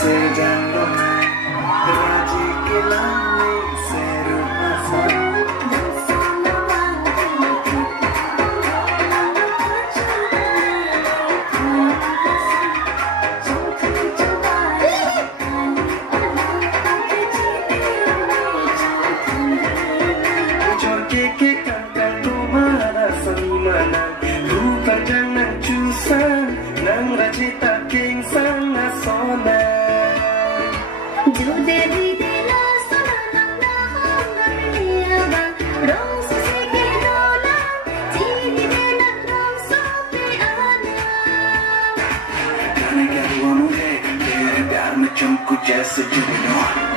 से जान लो राजी के लाने से रूपा के kata तुम्हारा semana rupa jangan cusan nang racita king sana sona जो देवी दिला सना नang nahong nariya bang rong susi ke dola chini de nang rong sope ana गाने का हुआ मुझे तेरे प्यार में चमकू जैसे जुनून